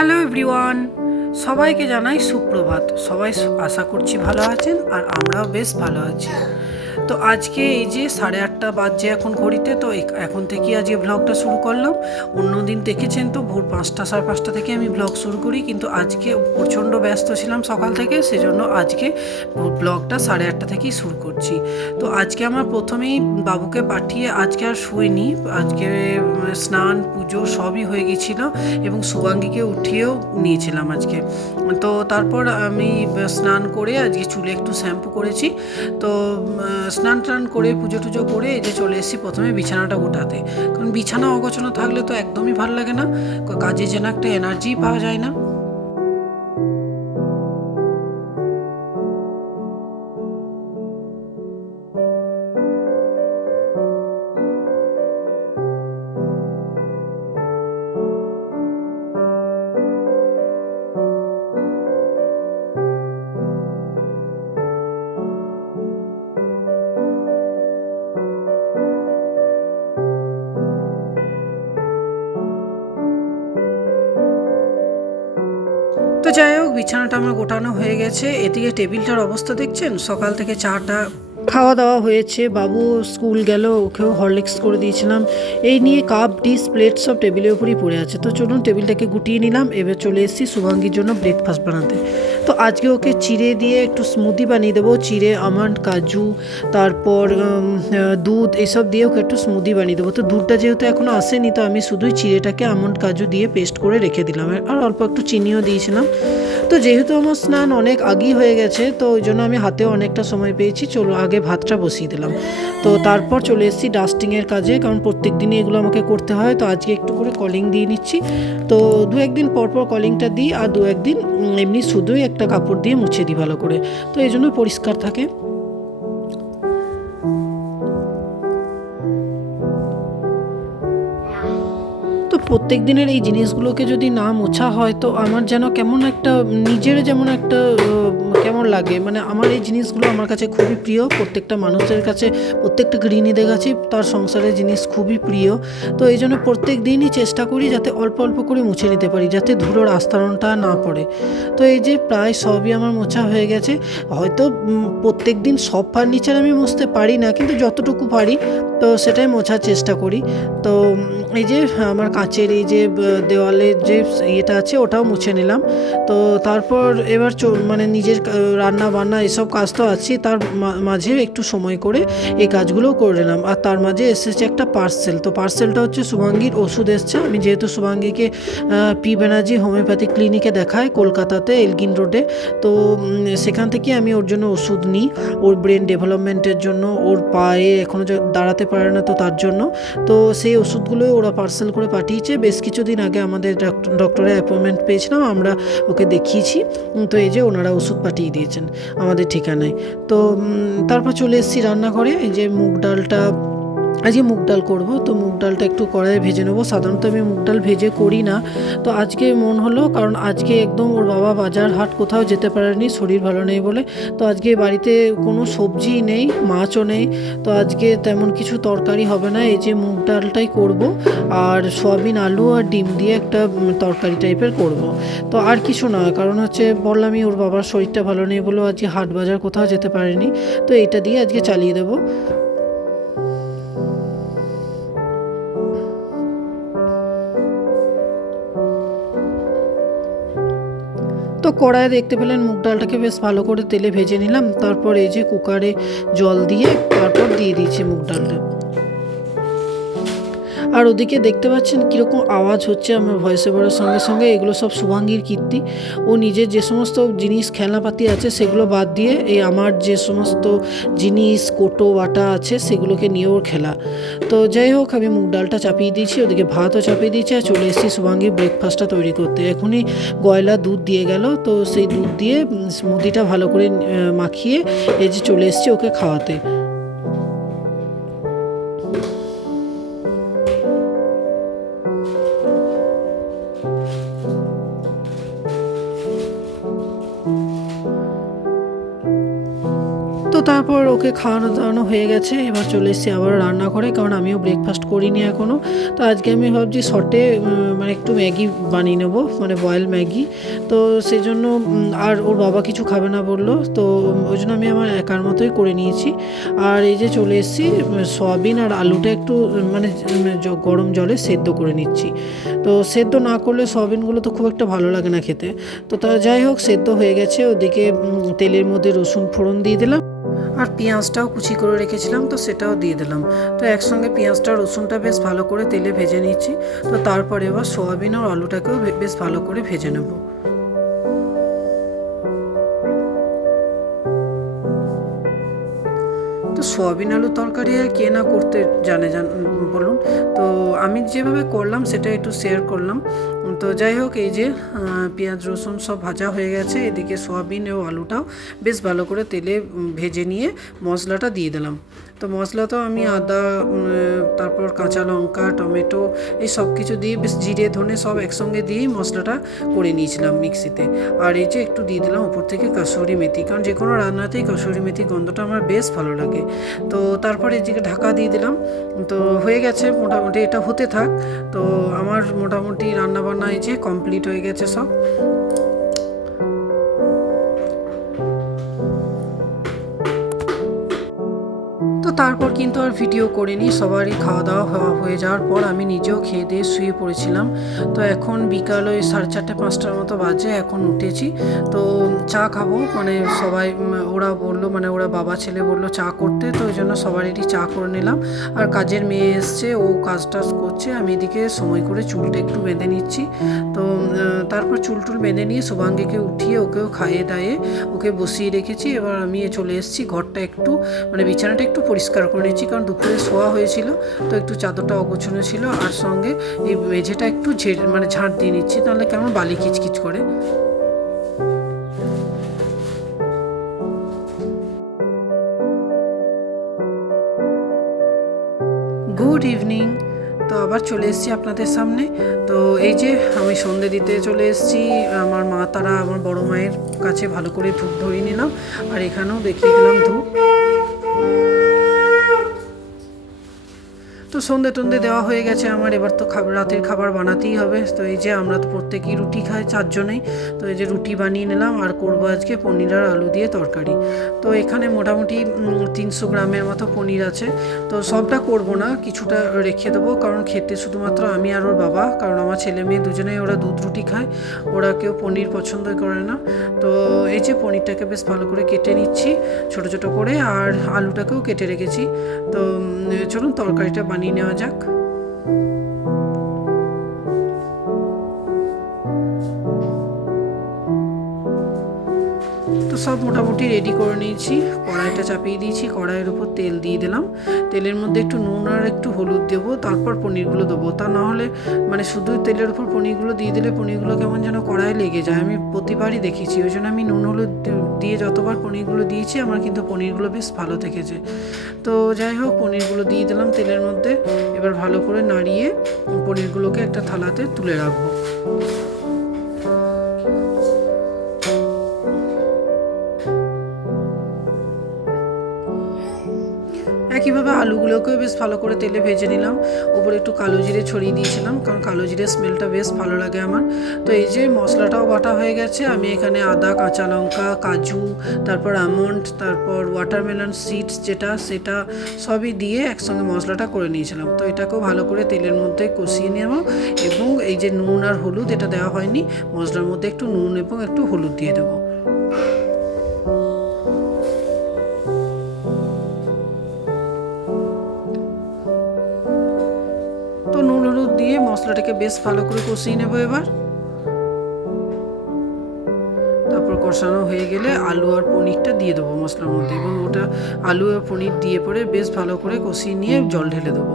Hello everyone, সবাইকে জানাই সুপ্রভাত। সবাই আশা করছি ভালো আছেন আর আমরাও বেশ ভালো আছি। তো আজকে এই যে 8:30 বাজছে এখন ঘড়িতে, তো এখন থেকে আজকে ব্লগটা শুরু করলাম। অন্য দিন দেখেছেন তো ভোর 5টা 5:30 থেকে আমি ব্লগ শুরু করি, কিন্তু আজকে প্রচণ্ড ব্যস্ত ছিলাম সকাল থেকে, সেজন্য আজকে ব্লগটা 8:30 থেকেই শুরু করছি। তো আজকে আমার প্রথমেই বাবুকে পাঠিয়ে আজকে আর শুইনি। আজকে স্নান পুজো সবই হয়ে গেছিলো এবং শুভাঙ্গীকে উঠিয়েও নিয়েছিলাম আজকে। তো তারপর আমি স্নান করে আজকে চুলে একটু শ্যাম্পু করেছি। তো স্নান টান করে পুজো টুজো করে এই যে চলে এসেছি প্রথমে বিছানাটা গোটাতে, কারণ বিছানা অগোছানো থাকলে তো একদমই ভালো লাগে না, কাজে যেন একটা এনার্জি পাওয়া যায় না। তো যাই হোক, বিছানাটা আমার গোটানো হয়ে গেছে। এদিকে টেবিলটার অবস্থা দেখছেন, সকাল থেকে চাটা খাওয়া দাওয়া হয়েছে, বাবু স্কুল গেল, ওকেও হরলিক্স করে দিয়েছিলাম। এই নিয়ে কাপ ডিস প্লেট সব টেবিলের উপরই পড়ে আছে। তো চলুন টেবিলটাকে গুটিয়ে নিলাম। এবার চলে এসেছি শুভাঙ্গীর জন্য ব্রেকফাস্ট বানাতে। তো আজকে ওকে চিড়ে দিয়ে একটু স্মুদি বানিয়ে দেবো। চিড়ে, আমন্ড, কাজু, তারপর দুধ, এসব দিয়ে ওকে একটু স্মুদি বানিয়ে দেবো। তো দুধটা যেহেতু এখনও আসেনি, তো আমি শুধুই চিড়েটাকে আমন্ড কাজু দিয়ে পেস্ট করে রেখে দিলাম, আর অল্প একটু চিনিও দিয়েছিলাম। তো যেহেতু আমার স্নান অনেক আগেই হয়ে গেছে, তো ওই জন্য আমি হাতেও অনেকটা সময় পেয়েছি। চলো আগে ভাতটা বসিয়ে দিলাম। তো তারপর চলে এসেছি ডাস্টিংয়ের কাজে, কারণ প্রত্যেক দিনই এগুলো আমাকে করতে হয়। তো আজকে একটু করে কলিং দিয়ে নিচ্ছি। তো দু একদিন পরপর কলিংটা দিই, আর দু একদিন এমনি শুধুই একটা কাপড় দিয়ে মুছে দিই ভালো করে, তো এই জন্য পরিষ্কার থাকে। তো প্রত্যেক দিনের এই জিনিসগুলোকে যদি না মোছা হয়, তো আমার যেন কেমন একটা নিজের যেমন একটা কেমন লাগে। মানে আমার এই জিনিসগুলো আমার কাছে খুবই প্রিয়, প্রত্যেকটা মানুষের কাছে, প্রত্যেকটা গৃহিণীদের কাছে তার সংসারের জিনিস খুবই প্রিয়। তো এই জন্য প্রত্যেক দিনই চেষ্টা করি যাতে অল্প অল্প করে মুছে নিতে পারি, যাতে ধুলোর আস্তরণটা না পড়ে। তো এই যে প্রায় সবই আমার মোছা হয়ে গেছে। হয়তো প্রত্যেক দিন সব ফার্নিচার আমি মুছতে পারি না, কিন্তু যতটুকু পারি তো সেটাই মোছার চেষ্টা করি। তো এই যে আমার কাঁচের এই যে দেওয়ালের যে ইয়েটা আছে ওটাও মুছে নিলাম। তো তারপর এবার মানে নিজের রান্না বান্না এসব কাজ তো আছেই, তার মাঝে একটু সময় করে এই কাজগুলোও করে নিলাম। আর তার মাঝে এসেছে একটা পার্সেল। তো পার্সেলটা হচ্ছে শুভাঙ্গীর ওষুধ এসছে। আমি যেহেতু শুভাঙ্গীকে পি ব্যানার্জি হোমিওপ্যাথি ক্লিনিকে দেখায় কলকাতাতে, এলগিন রোডে, তো সেখান থেকে আমি ওর জন্য ওষুধ নিই, ওর ব্রেন ডেভেলপমেন্টের জন্য। ওর পায়ে এখনও দাঁড়াতে পারে না, তো তার জন্য। তো সেই ওষুধগুলো ওরা পার্সেল করে পাঠিয়েছে। বেশ কিছুদিন আগে আমাদের ডক্টরের অ্যাপয়েন্টমেন্ট পেয়েছিলাম, আমরা ওকে দেখিয়েছি। তো এই যে ওনারা ওষুধ পাঠিয়ে দিয়েছেন আমাদের ঠিকানায়। তো তারপর চলে এসেছি রান্নাঘরে। এই যে মুগ ডালটা, আজকে মুগ ডাল করবো। তো মুগ ডালটা একটু কড়াইয়ে ভেজে নেবো। সাধারণত আমি মুগ ডাল ভেজে করি না, তো আজকে মন হলো, কারণ আজকে একদম ওর বাবা বাজার হাট কোথাও যেতে পারেনি, শরীর ভালো নেই বলে। তো আজকে বাড়িতে কোনো সবজি নেই, মাছও নেই, তো আজকে তেমন কিছু তরকারি হবে না। এই যে মুগ ডালটাই করব, আর সয়াবিন আলু আর ডিম দিয়ে একটা তরকারি টাইপের করব। তো আর কিছু না, কারণ হচ্ছে বললামই ওর বাবার শরীরটা ভালো নেই বলেও আজকে হাট বাজার কোথাও যেতে পারেনি। তো এটা দিয়ে আজকে চালিয়ে দেবো। তো কড়াইয়ে দেখতে পেলেন মুগ ডালটাকে বেশ ভালো করে তেলে ভেজে নিলাম। তারপর এই যে কুকারে জল দিয়ে তারপর দিয়ে দিয়েছি মুগ ডালটা। আর ওদিকে দেখতে পাচ্ছেন কীরকম আওয়াজ হচ্ছে আমার ভয়েস ওভারের সঙ্গে সঙ্গে। এগুলো সব শুভাঙ্গীর কীর্তি। ও নিজের যে সমস্ত জিনিস খেলনাপাতি আছে সেগুলো বাদ দিয়ে এই আমার যে সমস্ত জিনিস কোটো বাটা আছে সেগুলোকে নিয়ে ওর খেলা। তো যাই হোক, আমি মুগ ডালটা চাপিয়ে দিয়েছি, ওদিকে ভাতও চাপিয়ে দিয়েছি, আর চলে এসেছি শুভাঙ্গীর ব্রেকফাস্টটা তৈরি করতে। এখনই গয়লা দুধ দিয়ে গেল, তো সেই দুধ দিয়ে স্মুদিটা ভালো করে মাখিয়ে এই যে চলে এসেছি ওকে খাওয়াতে। তো তারপর ওকে খাওয়ানো দাওয়ানো হয়ে গেছে। এবার চলে এসেছি আবার রান্নাঘরে, কারণ আমিও ব্রেকফাস্ট করিনি এখনও। তো আজকে আমি ভাবছি শর্টে মানে একটু ম্যাগি বানিয়ে নেবো, মানে বয়েল ম্যাগি। তো সেই জন্য আর ওর বাবা কিছু খাবে না বললো, তো ওই জন্য আমি আমার একার মতোই করে নিয়েছি। আর এই যে চলে এসেছি, সয়াবিন আর আলুটা একটু মানে গরম জলে সেদ্ধ করে নিচ্ছি। তো সেদ্ধ না করলে সয়াবিনগুলো তো খুব একটা ভালো লাগে না খেতে। তো তা যাই হোক, সেদ্ধ হয়ে গেছে। ওদিকে তেলের মধ্যে রসুন ফোড়ন দিয়ে দিলাম, আর পেঁয়াজটাও কুচি করে রেখেছিলাম, তো সেটাও দিয়ে দিলাম। তো একসঙ্গে পেঁয়াজটা রসুনটা বেশ ভালো করে তেলে ভেজে নিচ্ছি। তো তারপরে এবার সয়াবিন আর আলুটাকেও বেশ ভালো করে ভেজে নেব। তো সয়াবিন আলুর তরকারি আর কে না করতে জানে বলুন। তো আমি যেভাবে করলাম সেটা একটু শেয়ার করলাম। তো যাই হোক, এই যে পেঁয়াজ রসুন সব ভাজা হয়ে গেছে, এদিকে সয়াবিন ও আলুটাও বেশ ভালো করে তেলে ভেজে নিয়ে মশলাটা দিয়ে দিলাম। তো মশলাটাও আমি আদা, তারপর কাঁচা লঙ্কা, টমেটো, এই সব কিছু দিয়ে বেশ জিরে ধনে সব একসঙ্গে দিয়েই মশলাটা করে নিয়েছিলাম মিক্সিতে। আর এই যে একটু দিয়ে দিলাম ওপর থেকে কাসুরি মেথি, কারণ যে কোনো রান্নাতেই কাসুরি মেথি গন্ধটা আমার বেশ ভালো লাগে। তো তারপরে এদিকে ঢাকা দিয়ে দিলাম। তো হয়ে গেছে মোটামুটি, এটা হতে থাক। তো আমার মোটামুটি রান্নাবান্না এই যে কমপ্লিট হয়ে গেছে সব। তো তারপর কিন্তু আর ভিডিও করিনি। সবারই খাওয়া দাওয়া হয়ে যাওয়ার পর আমি নিজেও খেয়ে দিয়ে শুয়ে পড়েছিলাম। তো এখন বিকাল ওই 4:30-5টার মতো বাজে, এখন উঠেছি। তো চা খাবো, মানে সবাই ওরা বললো, মানে ওরা বাবা ছেলে বললো চা করতে, তো ওই জন্য সবারই চা করে নিলাম। আর কাজের মেয়ে এসছে, ও কাজ টাজ করছে, আমি এদিকে সময় করে চুলটা একটু বেঁধে নিচ্ছি। তো তারপর চুল টুল বেঁধে নিয়ে শুভাঙ্গীকে উঠিয়ে ওকেও খাইয়ে দাইয়ে ওকে বসিয়ে রেখেছি। এবার আমি চলে এসেছি ঘরটা একটু, মানে বিছানাটা একটু পরিষ্কার করে নিচ্ছি, কারণ দুপুরে শোয়া হয়েছিল, তো একটু চাদরটা অগোছানো ছিল। আর সঙ্গে এই মেঝেটা একটু মানে ঝাঁট দিয়ে নিচ্ছি, তাহলে কেমন বালি কিচকিচ করে। Good evening. তো আবার চলে এসেছি আপনাদের সামনে। তো এই যে আমি সন্ধে দিতে চলে এসেছি। আমার মা তারা, আমার বড় মায়ের কাছে ভালো করে ধূপ ধরিয়ে নিলাম, আর এখানেও দেখিয়ে দিলাম ধূপ। তো সন্ধে টন্ধে দেওয়া হয়ে গেছে আমার, এবার তো রাতের খাবার বানাতেই হবে। তো এই যে আমরা তো প্রত্যেকেই রুটি খাই, 4জনেই। তো এই যে রুটি বানিয়ে নিলাম, আর করবো আজকে পনির আর আলু দিয়ে তরকারি। তো এখানে মোটামুটি 300 গ্রামের মতো পনির আছে। তো সবটা করব না, কিছুটা রেখে দেবো, কারণ খেতে শুধুমাত্র আমি আর ওর বাবা, কারণ আমার ছেলে মেয়ে দুজনেই ওরা দুধ রুটি খায়, ওরা কেউ পনির পছন্দই করে না। তো এই যে পনিরটাকে বেশ ভালো করে কেটে নিচ্ছি ছোট ছোট করে, আর আলুটাকেও কেটে রেখেছি। তো চলুন তরকারিটা বানিয়ে নেওয়া যাক। তো সব মোটামুটি রেডি করে নিয়েছি, কড়াইটা চাপিয়ে দিয়েছি, কড়াইয়ের উপর তেল দিয়ে দিলাম। তেলের মধ্যে একটু নুন আর একটু হলুদ দেবো, তারপর পনিরগুলো দেবো। তা নাহলে মানে শুধু তেলের উপর পনিরগুলো দিয়ে দিলে পনিরগুলো কেমন যেন কড়াই লেগে যায়, আমি প্রতিবারই দেখেছি। ওই জন্য আমি নুন হলুদ দিয়ে যতবার পনিরগুলো দিয়েছি আমার কিন্তু পনিরগুলো বেশ ভালো থেকেছে। তো যাই হোক, পনিরগুলো দিয়ে দিলাম তেলের মধ্যে। এবার ভালো করে নাড়িয়ে পনিরগুলোকে একটা থালাতে তুলে রাখবো। একইভাবে আলুগুলোকেও বেশ ভালো করে তেলে ভেজে নিলাম। ওপরে একটু কালো জিরে ছড়িয়ে দিয়েছিলাম, কারণ কালো জিরের স্মেলটা বেশ ভালো লাগে আমার। তো এই যে মশলাটাও বাটা হয়ে গেছে, আমি এখানে আদা, কাঁচা লঙ্কা, কাজু, তারপর আমন্ড, তারপর ওয়াটারমেলন সিডস সেটা সবই দিয়ে একসঙ্গে মশলাটা করে নিয়েছিলাম। তো এটাকেও ভালো করে তেলের মধ্যে কষিয়ে নেব, এবং এই যে নুন আর হলুদ এটা দেওয়া হয়নি, মশলার মধ্যে একটু নুন এবং একটু হলুদ দিয়ে দেবো। তো নুন হলুদ দিয়ে মশলাটাকে বেশ ভালো করে কষিয়ে নেব এবার। তারপর কষানো হয়ে গেলে আলু আর পনিরটা দিয়ে দেবো মশলার মধ্যে, এবং ওটা আলু আর পনির দিয়ে পরে বেশ ভালো করে কষিয়ে নিয়ে জল ঢেলে দেবো।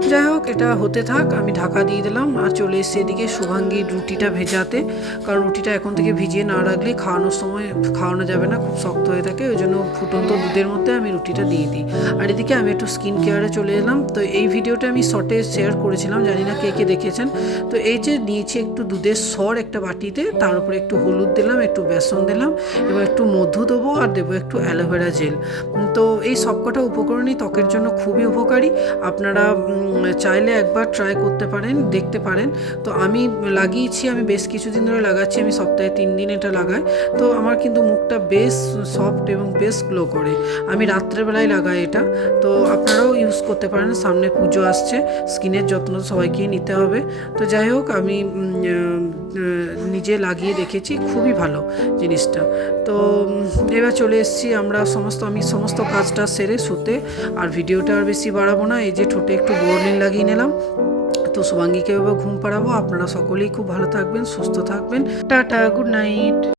তো যাই হোক, এটা হতে থাক, আমি ঢাকা দিয়ে দিলাম আর চলে এসেছি এদিকে শুভাঙ্গীর রুটিটা ভেজাতে। কারণ রুটিটা এখন থেকে ভিজিয়ে না রাখলে খাওয়ানোর সময় খাওয়ানো যাবে না, খুব শক্ত হয়ে থাকে, ওই জন্য ফুটন্ত দুধের মধ্যে আমি রুটিটা দিয়ে দিই। আর এদিকে আমি একটু স্কিন কেয়ারে চলে এলাম। তো এই ভিডিওটা আমি শর্টে শেয়ার করেছিলাম, জানি না কে কে দেখেছেন। তো এই যে নিয়েছি একটু দুধের সর একটা বাটিতে, তার উপরে একটু হলুদ দিলাম, একটু বেসন দিলাম এবং একটু মধু দেবো আর দেবো একটু অ্যালোভেরা জেল। তো এই সবকটা উপকরণই ত্বকের জন্য খুবই উপকারী। আপনারা চাইলে একবার ট্রাই করতে পারেন, দেখতে পারেন। তো আমি লাগিয়েছি, আমি বেশ কিছুদিন ধরে লাগাচ্ছি, আমি সপ্তাহে 3 দিন এটা লাগাই। তো আমার কিন্তু মুখটা বেশ সফট এবং বেশ গ্লো করে। আমি রাত্রেবেলায় লাগাই এটা। তো আপনারাও ইউজ করতে পারেন, সামনে পুজো আসছে, স্কিনের যত্ন সবাইকেই নিতে হবে। তো যাই হোক, আমি নিজে লাগিয়ে দেখেছি, খুবই ভালো জিনিসটা। তো এবার চলে এসেছি আমি সমস্ত কাজটা সেরে শুতে। আর ভিডিওটা আর বেশি বাড়াবো না। এই যে ঠোঁটে একটু বোরলিন লাগিয়ে নিলাম। তো শুভাঙ্গীকে এবার ঘুম পাড়াবো। আপনারা সকলেই খুব ভালো থাকবেন, সুস্থ থাকবেন। Tata, good night.